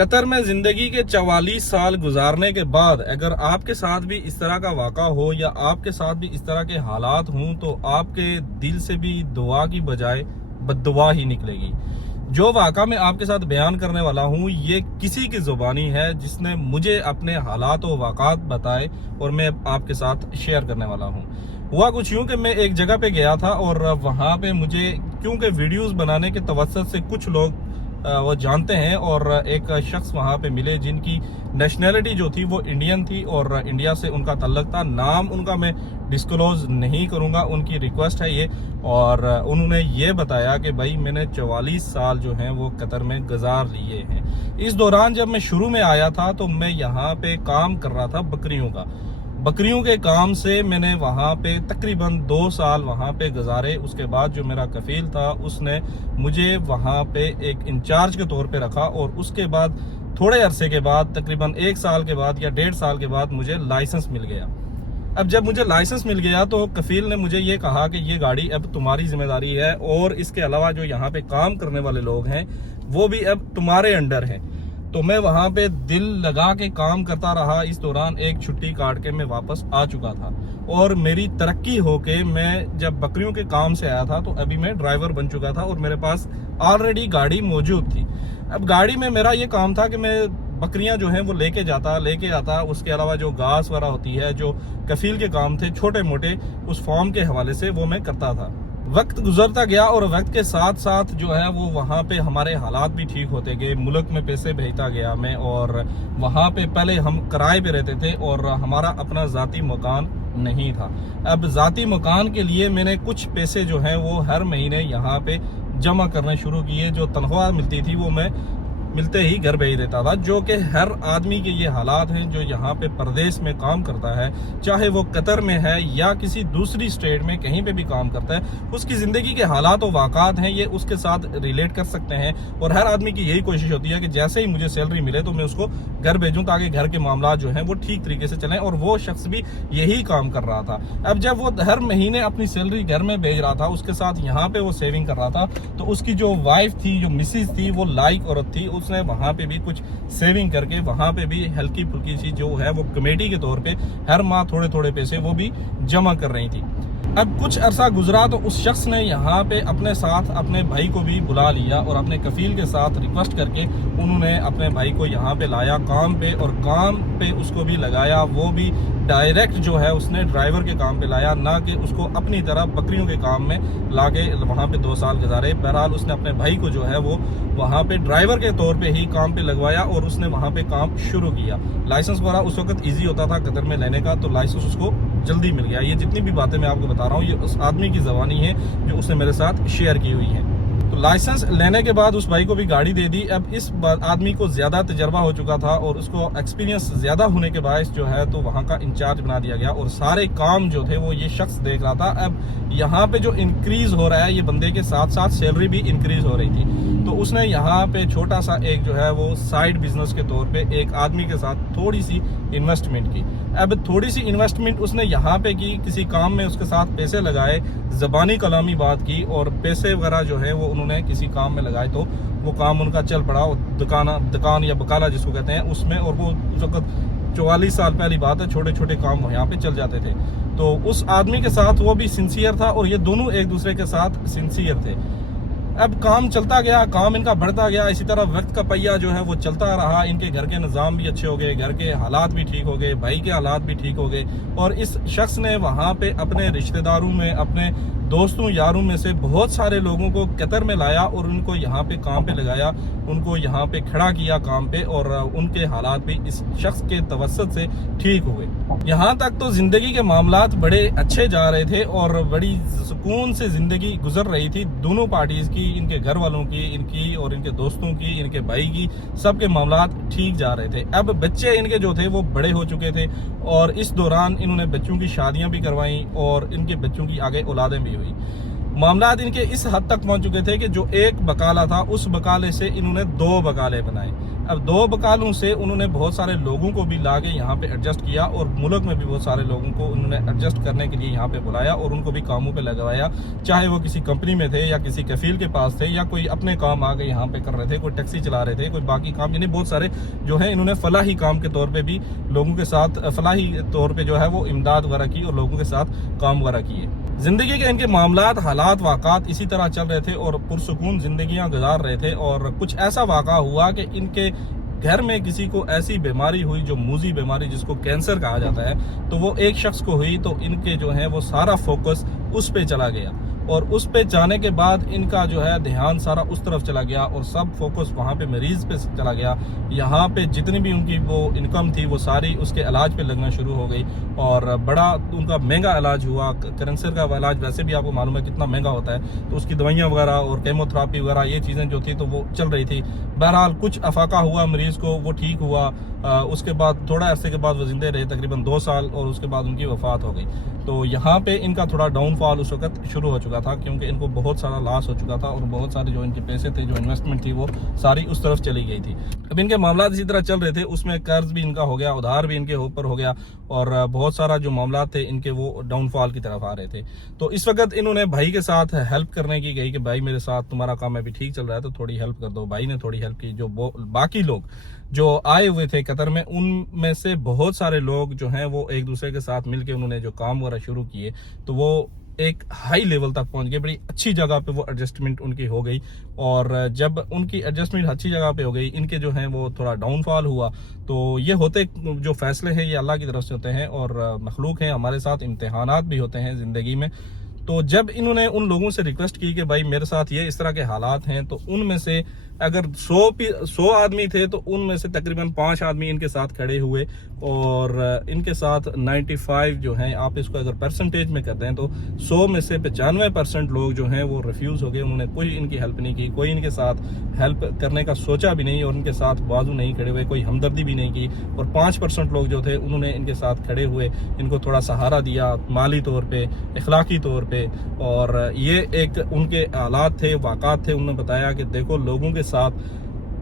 قطر میں زندگی کے 44 سال گزارنے کے بعد اگر آپ کے ساتھ بھی اس طرح کا واقعہ ہو یا آپ کے ساتھ بھی اس طرح کے حالات ہوں تو آپ کے دل سے بھی دعا کی بجائے بد دعا ہی نکلے گی۔ جو واقعہ میں آپ کے ساتھ بیان کرنے والا ہوں یہ کسی کی زبانی ہے جس نے مجھے اپنے حالات و واقعات بتائے اور میں آپ کے ساتھ شیئر کرنے والا ہوں۔ ہوا کچھ یوں کہ میں ایک جگہ پہ گیا تھا اور وہاں پہ مجھے کیونکہ ویڈیوز بنانے کے توسط سے کچھ لوگ وہ جانتے ہیں اور ایک شخص وہاں پہ ملے جن کی نیشنلٹی جو تھی وہ انڈین تھی اور انڈیا سے ان کا تعلق تھا۔ نام ان کا میں ڈسکلوز نہیں کروں گا، ان کی ریکویسٹ ہے یہ، اور انہوں نے یہ بتایا کہ بھائی میں نے 44 سال جو ہیں وہ قطر میں گزار لیے ہیں۔ اس دوران جب میں شروع میں آیا تھا تو میں یہاں پہ کام کر رہا تھا بکریوں کے کام سے میں نے وہاں پہ تقریباً 2 سال وہاں پہ گزارے۔ اس کے بعد جو میرا کفیل تھا اس نے مجھے وہاں پہ ایک انچارج کے طور پہ رکھا اور اس کے بعد تھوڑے عرصے کے بعد تقریباً 1 سال کے بعد یا 1.5 سال کے بعد مجھے لائسنس مل گیا۔ اب جب مجھے لائسنس مل گیا تو کفیل نے مجھے یہ کہا کہ یہ گاڑی اب تمہاری ذمہ داری ہے اور اس کے علاوہ جو یہاں پہ کام کرنے والے لوگ ہیں وہ بھی اب تمہارے انڈر ہیں۔ تو میں وہاں پہ دل لگا کے کام کرتا رہا۔ اس دوران ایک چھٹی کاٹ کے میں واپس آ چکا تھا اور میری ترقی ہو کے میں جب بکریوں کے کام سے آیا تھا تو ابھی میں ڈرائیور بن چکا تھا اور میرے پاس آلریڈی گاڑی موجود تھی۔ اب گاڑی میں میرا یہ کام تھا کہ میں بکریاں جو ہیں وہ لے کے آتا، اس کے علاوہ جو گھاس وغیرہ ہوتی ہے، جو کفیل کے کام تھے چھوٹے موٹے اس فارم کے حوالے سے وہ میں کرتا تھا۔ وقت گزرتا گیا اور وقت کے ساتھ ساتھ جو ہے وہ وہاں پہ ہمارے حالات بھی ٹھیک ہوتے گئے، ملک میں پیسے بھیجتا گیا میں، اور وہاں پہ پہلے ہم کرائے پہ رہتے تھے اور ہمارا اپنا ذاتی مکان نہیں تھا۔ اب ذاتی مکان کے لیے میں نے کچھ پیسے جو ہیں وہ ہر مہینے یہاں پہ جمع کرنے شروع کیے۔ جو تنخواہ ملتی تھی وہ میں ملتے ہی گھر بھیج دیتا تھا، جو کہ ہر آدمی کے یہ حالات ہیں جو یہاں پہ پردیس میں کام کرتا ہے، چاہے وہ قطر میں ہے یا کسی دوسری اسٹیٹ میں کہیں پہ بھی کام کرتا ہے، اس کی زندگی کے حالات و واقعات ہیں یہ اس کے ساتھ ریلیٹ کر سکتے ہیں۔ اور ہر آدمی کی یہی کوشش ہوتی ہے کہ جیسے ہی مجھے سیلری ملے تو میں اس کو گھر بھیجوں تاکہ گھر کے معاملات جو ہیں وہ ٹھیک طریقے سے چلیں، اور وہ شخص بھی یہی کام کر رہا تھا۔ اب جب وہ ہر مہینے اپنی سیلری گھر میں بھیج رہا تھا، اس کے ساتھ یہاں پہ وہ سیونگ کر رہا تھا، تو اس کی جو وائف تھی، جو مسز تھی، وہ لائق عورت تھی، اس نے وہاں پہ بھی کچھ سیونگ کر کے وہاں پہ بھی ہلکی پھلکی سی جو ہے وہ کمیٹی کے طور پہ ہر ماہ تھوڑے تھوڑے پیسے وہ بھی جمع کر رہی تھی۔ اب کچھ عرصہ گزرا تو اس شخص نے یہاں پہ اپنے ساتھ اپنے بھائی کو بھی بلا لیا اور اپنے کفیل کے ساتھ ریکویسٹ کر کے انہوں نے اپنے بھائی کو یہاں پہ لایا کام پہ، اور کام پہ اس کو بھی لگایا۔ وہ بھی ڈائریکٹ جو ہے اس نے ڈرائیور کے کام پہ لایا، نہ کہ اس کو اپنی طرح بکریوں کے کام میں لا کے وہاں پہ 2 سال گزارے۔ بہرحال اس نے اپنے بھائی کو جو ہے وہ وہاں پہ ڈرائیور کے طور پہ ہی کام پہ لگوایا اور اس نے وہاں پہ کام شروع کیا۔ لائسنس وغیرہ اس وقت ایزی ہوتا تھا قطر میں لینے کا، تو لائسنس اس کو جلدی مل گیا۔ یہ جتنی بھی باتیں میں آپ کو بتا رہا ہوں یہ اس آدمی کی زبانی ہے جو اس نے میرے ساتھ شیئر کی ہوئی ہے۔ تو لائسنس لینے کے بعد اس بھائی کو بھی گاڑی دے دی۔ اب اس آدمی کو زیادہ تجربہ ہو چکا تھا اور اس کو ایکسپیرینس زیادہ ہونے کے باعث جو ہے تو وہاں کا انچارج بنا دیا گیا، اور سارے کام جو تھے وہ یہ شخص دیکھ رہا تھا۔ اب یہاں پہ جو انکریز ہو رہا ہے یہ بندے کے ساتھ ساتھ سیلری بھی انکریز ہو رہی تھی، تو اس نے یہاں پہ چھوٹا سا ایک جو ہے وہ سائیڈ بزنس کے طور پہ ایک آدمی کے ساتھ تھوڑی سی انویسٹمنٹ کی۔ اب تھوڑی سی انویسٹمنٹ اس نے یہاں پہ کی، کسی کام میں اس کے ساتھ پیسے لگائے، زبانی کلامی بات کی اور پیسے وغیرہ جو ہے وہ انہوں نے کسی کام میں لگائے، تو وہ کام ان کا چل پڑا، دکان یا بکالا جس کو کہتے ہیں اس میں، اور وہ اس وقت 44 سال پہلی بات ہے، چھوٹے چھوٹے کام یہاں پہ چل جاتے تھے۔ تو اس آدمی کے ساتھ وہ بھی سنسیئر تھا اور یہ دونوں ایک دوسرے کے ساتھ سنسیئر تھے۔ اب کام چلتا گیا، کام ان کا بڑھتا گیا، اسی طرح وقت کا پہیہ جو ہے وہ چلتا رہا۔ ان کے گھر کے نظام بھی اچھے ہو گئے، گھر کے حالات بھی ٹھیک ہو گئے، بھائی کے حالات بھی ٹھیک ہو گئے، اور اس شخص نے وہاں پہ اپنے رشتہ داروں میں، اپنے دوستوں یاروں میں سے بہت سارے لوگوں کو قطر میں لایا اور ان کو یہاں پہ کام پہ لگایا، ان کو یہاں پہ کھڑا کیا کام پہ، اور ان کے حالات بھی اس شخص کے توسط سے ٹھیک ہوئے۔ یہاں تک تو زندگی کے معاملات بڑے اچھے جا رہے تھے اور بڑی سکون سے زندگی گزر رہی تھی دونوں پارٹیز کی، ان کے گھر والوں کی، ان کی اور ان کے دوستوں کی، ان کے بھائی کی، سب کے معاملات ٹھیک جا رہے تھے۔ اب بچے ان کے جو تھے وہ بڑے ہو چکے تھے اور اس دوران انہوں نے بچوں کی شادیاں بھی کروائیں اور ان کے بچوں کی آگے اولادیں بھی ہوئی۔ معاملات ان کے اس حد تک پہنچ چکے تھے کہ جو ایک بکالا تھا اس بکالے سے انہوں نے 2 بکالے بنائے۔ اب 2 بکالوں سے انہوں نے بہت سارے لوگوں کو بھی لا کے یہاں پہ ایڈجسٹ کیا اور ملک میں بھی بہت سارے لوگوں کو انہوں نے ایڈجسٹ کرنے کے لیے یہاں پہ بلایا اور ان کو بھی کاموں پہ لگوایا، چاہے وہ کسی کمپنی میں تھے یا کسی کفیل کے پاس تھے یا کوئی اپنے کام آ کے یہاں پہ کر رہے تھے، کوئی ٹیکسی چلا رہے تھے، کوئی باقی کام، یعنی بہت سارے جو ہیں انہوں نے فلاحی کام کے طور پہ بھی لوگوں کے ساتھ فلاحی طور پہ جو ہے وہ امداد وغیرہ کی اور لوگوں کے ساتھ کام وغیرہ کیے۔ زندگی کے ان کے معاملات، حالات، واقعات اسی طرح چل رہے تھے اور پرسکون زندگیاں گزار رہے تھے، اور کچھ ایسا واقعہ ہوا کہ ان کے گھر میں کسی کو ایسی بیماری ہوئی جو موذی بیماری جس کو کینسر کہا جاتا ہے، تو وہ ایک شخص کو ہوئی، تو ان کے جو ہیں وہ سارا فوکس اس پہ چلا گیا، اور اس پہ جانے کے بعد ان کا جو ہے دھیان سارا اس طرف چلا گیا اور سب فوکس وہاں پہ مریض پہ چلا گیا۔ یہاں پہ جتنی بھی ان کی وہ انکم تھی وہ ساری اس کے علاج پہ لگنا شروع ہو گئی، اور بڑا ان کا مہنگا علاج ہوا۔ کینسر کا علاج ویسے بھی آپ کو معلوم ہے کتنا مہنگا ہوتا ہے، تو اس کی دوائیاں وغیرہ اور کیمو تھراپی وغیرہ یہ چیزیں جو تھی تو وہ چل رہی تھی۔ بہرحال کچھ افاقہ ہوا مریض کو، وہ ٹھیک ہوا، اس کے بعد تھوڑا عرصے کے بعد وہ زندے رہے تقریباً 2 سال، اور اس کے بعد ان کی وفات ہو گئی۔ تو یہاں پہ ان کا تھوڑا ڈاؤن فال اس وقت شروع ہو چکا تھا، کیونکہ ان کو بہت سارا لاس ہو چکا تھا اور بہت سارے جو ان کے پیسے تھے، جو انویسٹمنٹ تھی وہ ساری اس طرف چلی گئی تھی۔ اب ان کے معاملات اسی طرح چل رہے تھے، اس میں قرض بھی ان کا ہو گیا، ادھار بھی ان کے اوپر ہو گیا، اور بہت سارا جو معاملات تھے ان کے وہ ڈاؤن فال کی طرف آ رہے تھے۔ تو اس وقت انہوں نے بھائی کے ساتھ ہیلپ کرنے کی گئی کہ بھائی میرے ساتھ تمہارا کام ابھی ٹھیک چل رہا ہے تو تھوڑی ہیلپ کر دو۔ بھائی نے تھوڑی ہیلپ کی۔ جو باقی لوگ جو آئے ہوئے تھے قطر میں، ان میں سے بہت سارے لوگ جو ہیں وہ ایک دوسرے کے ساتھ مل کے انہوں نے جو کام وغیرہ شروع کیے تو وہ ایک ہائی لیول تک پہنچ گئے، بڑی اچھی جگہ پہ وہ ایڈجسٹمنٹ ان کی ہو گئی۔ اور جب ان کی ایڈجسٹمنٹ اچھی جگہ پہ ہو گئی، ان کے جو ہیں وہ تھوڑا ڈاؤن فال ہوا، تو یہ ہوتے جو فیصلے ہیں یہ اللہ کی طرف سے ہوتے ہیں، اور مخلوق ہیں، ہمارے ساتھ امتحانات بھی ہوتے ہیں زندگی میں۔ تو جب انہوں نے ان لوگوں سے ریکویسٹ کی کہ بھائی میرے ساتھ یہ اس طرح کے حالات ہیں، تو ان میں سے اگر 100 آدمی تھے تو ان میں سے تقریباً 5 آدمی ان کے ساتھ کھڑے ہوئے، اور ان کے ساتھ 95 جو ہیں، آپ اس کو اگر پرسنٹیج میں کر دیں تو 100 میں سے 95% لوگ جو ہیں وہ ریفیوز ہو گئے۔ انہوں نے کوئی ان کی ہیلپ نہیں کی، کوئی ان کے ساتھ ہیلپ کرنے کا سوچا بھی نہیں، اور ان کے ساتھ بازو نہیں کھڑے ہوئے، کوئی ہمدردی بھی نہیں کی۔ اور 5% لوگ جو تھے انہوں نے ان کے ساتھ کھڑے ہوئے، ان کو تھوڑا سہارا دیا مالی طور پہ، اخلاقی طور پہ۔ اور یہ ایک ان کے حالات تھے، واقعات تھے۔ انہوں نے بتایا کہ دیکھو لوگوں کے ساتھ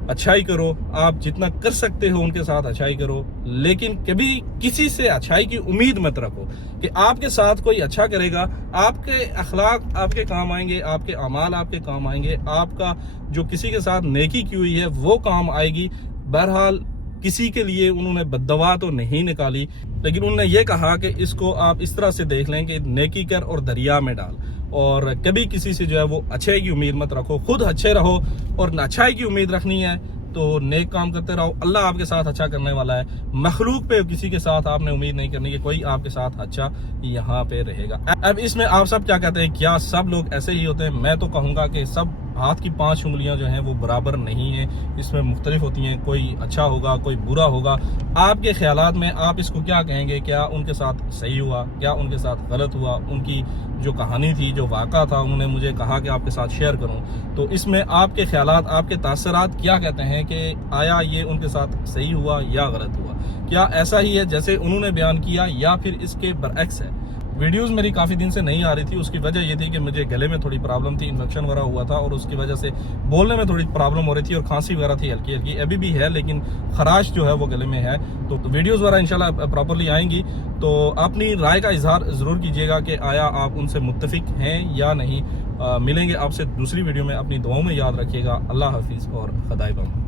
اچھائی کرو، آپ جتنا کر سکتے ہو ان کے ساتھ اچھائی کرو، لیکن کبھی کسی سے اچھائی کی امید مت رکھو کہ آپ کے ساتھ کوئی اچھا کرے گا، آپ کے اخلاق آپ کے کام آئیں گے، آپ کے اعمال آپ کے کام آئیں گے، آپ کا جو کسی کے ساتھ نیکی کی ہوئی ہے وہ کام آئے گی۔ بہرحال کسی کے لیے انہوں نے بد دعا تو نہیں نکالی، لیکن انہوں نے یہ کہا کہ اس کو آپ اس طرح سے دیکھ لیں کہ نیکی کر اور دریا میں ڈال، اور کبھی کسی سے جو ہے وہ اچھائی کی امید مت رکھو، خود اچھے رہو، اور اچھائی کی امید رکھنی ہے تو نیک کام کرتے رہو، اللہ آپ کے ساتھ اچھا کرنے والا ہے۔ مخلوق پہ کسی کے ساتھ آپ نے امید نہیں کرنی کہ کوئی آپ کے ساتھ اچھا یہاں پہ رہے گا۔ اب اس میں آپ سب کیا کہتے ہیں، کیا سب لوگ ایسے ہی ہوتے ہیں؟ میں تو کہوں گا کہ سب ہاتھ کی 5 انگلیاں جو ہیں وہ برابر نہیں ہیں، اس میں مختلف ہوتی ہیں، کوئی اچھا ہوگا کوئی برا ہوگا۔ آپ کے خیالات میں آپ اس کو کیا کہیں گے؟ کیا ان کے ساتھ صحیح ہوا، کیا ان کے ساتھ غلط ہوا؟ ان کی جو کہانی تھی، جو واقعہ تھا، انہوں نے مجھے کہا کہ آپ کے ساتھ شیئر کروں، تو اس میں آپ کے خیالات، آپ کے تاثرات کیا کہتے ہیں کہ آیا یہ ان کے ساتھ صحیح ہوا یا غلط ہوا؟ کیا ایسا ہی ہے جیسے انہوں نے بیان کیا، یا پھر اس کے برعکس ہے؟ ویڈیوز میری کافی دن سے نہیں آ رہی تھی، اس کی وجہ یہ تھی کہ مجھے گلے میں تھوڑی پرابلم تھی، انفیکشن وغیرہ ہوا تھا، اور اس کی وجہ سے بولنے میں تھوڑی پرابلم ہو رہی تھی، اور کھانسی وغیرہ تھی ہلکی ہلکی، ابھی بھی ہے لیکن خراش جو ہے وہ گلے میں ہے۔ تو ویڈیوز وغیرہ انشاءاللہ پراپرلی آئیں گی، تو اپنی رائے کا اظہار ضرور کیجیے گا کہ آیا آپ ان سے متفق ہیں یا نہیں۔ ملیں گے آپ سے دوسری ویڈیو میں، اپنی دعاؤں میں یاد رکھیے گا۔ اللہ حافظ اور خدائے پامن۔